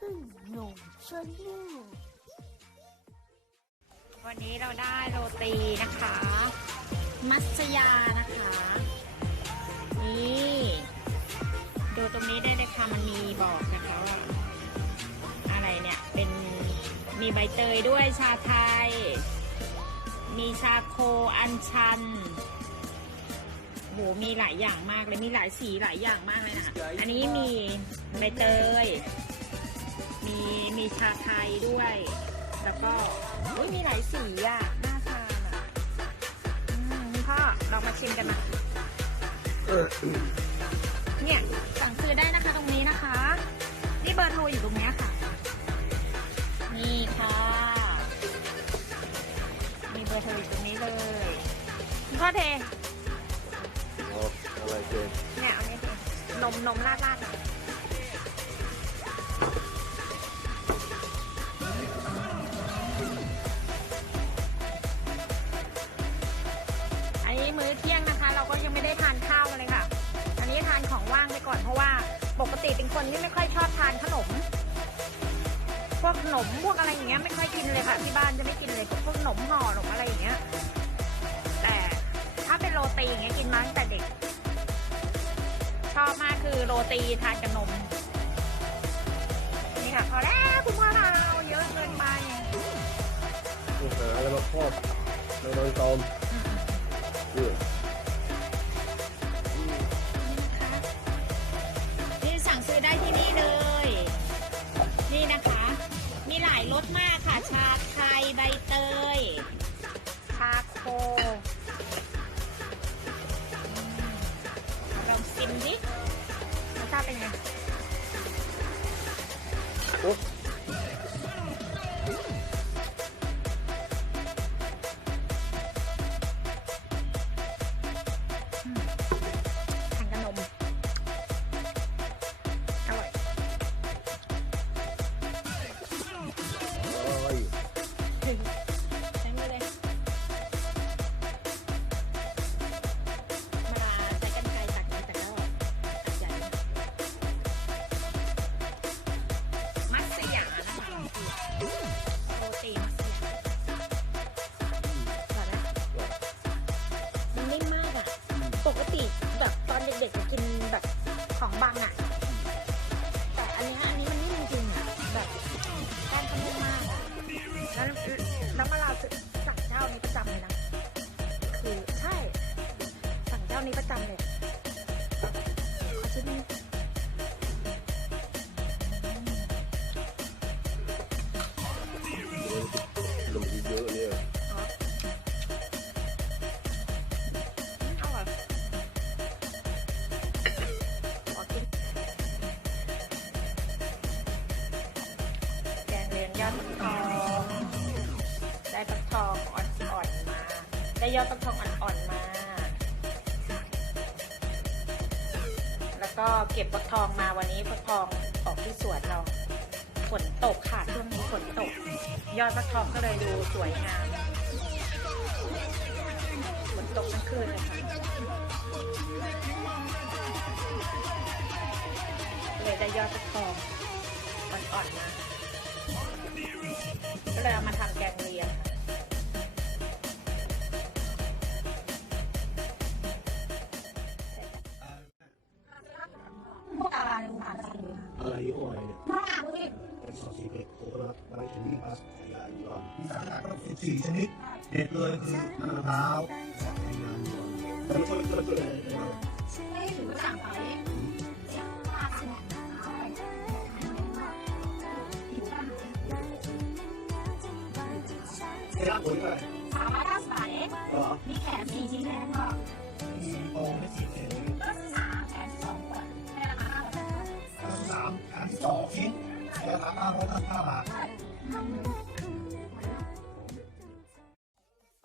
พึ่งหนุ่มชวนลูกวันนี้เราได้โรตีนะคะ มัสยานะคะ นี่ดูตรงนี้ได้เลยค่ะมันมีบอกนะคะว่าอะไรเนี่ยเป็นมีใบเตยด้วยชาไทย มีชาโคอัญชันโหมีหลายอย่างมากเลยมีหลายสีหลายอย่างมากเลยนะคะอันนี้มีใบเตยมีมี ชาไทยด้วย แล้วก็อุ้ยมีหลายสีอะน่าทานอะอืมคุณพ่อเรามาชิมกันมาเนี่ยสั่งซื้อได้นะคะตรงนี้นะคะ นี่เบอร์โทรอยู่ตรงเนี้ยค่ะ นี่ค่ะ มีเบอร์โทรอยู่ตรงนี้เลยคุณพ่อเท เอาอะไรเจนเนี่ยเอาเนี่ยเทนมนมราดราดหน่อย มื้อเที่ยงนะคะ เราก็ยังไม่ได้ทานข้าวเลยค่ะ อันนี้ทานของว่างไปก่อนเพราะว่าปกติเป็นคนที่ไม่ค่อยชอบทานขนม พวกขนมพวกอะไรอย่างเงี้ยไม่ค่อยกินเลยค่ะ ที่บ้านจะไม่กินเลยพวกขนมห่อขนมออะไรอย่างเงี้ย แต่ถ้าเป็นโรตีอย่างเงี้ยกินมาตั้งแต่เด็ก ชอบมากคือโรตีทานกับนม นี่ค่ะพอแล้วคุณพ่อเราเยอะเกินไป นี่หาอะไรมาครอบในรอยตอม นี่นี่สั่งซื้อได้ที่นี่เลย นี่นะคะ มีหลายรสมากค่ะ ชาไทยใบเตย ชาโคอืมลองชิมดิรสชาติเป็นไง โอ้ บางอะ แต่อันนี้อันนี้มันนิ่มจริงอะ แบบแป้งเขานิ่มมากอะ แล้วแล้วมาเราสั่งเจ้านี้ประจำเลยนะ คือใช่ สั่งเจ้านี้ประจำเลย ยอดฟักทอง ได้ฟักทองอ่อนๆมา ได้ยอดฟักทองอ่อนๆมา แล้วก็เก็บฟักทองมาวันนี้ฟักทองออกที่สวนเรา ฝนตกค่ะช่วงนี้ฝนตก ยอดฟักทองก็เลยดูสวยงาม ฝนตกทั้งคืนเลยค่ะเลยได้ยอดฟักทองอ่อนๆมา ก็เลยเอามาทำแกงเลียงค่ะอะไรโอ้ยเนี่ยเป็นซอสซีเด็ดโคราชอะไรชนิดมาสยาอยู่ก่อนมีสารอาหารสิบสี่ชนิด เด็ดเลยคือมะพร้าวแล้วก็ก็ก็เลยเสียผลอะไเซ็ตเลยสามร้อยเก้าสิบบาทเองเหรอมีแขนสี่ชิ้นแทนก็มีโอไม่สี่ชิ้นก็สามแขนสองขวดในราคาห้าร้อยสามอันสองชิ้นในราคาห้าร้อยห้าบาท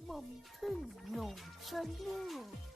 หม่อมพึ่งหนุ่มชวนลูก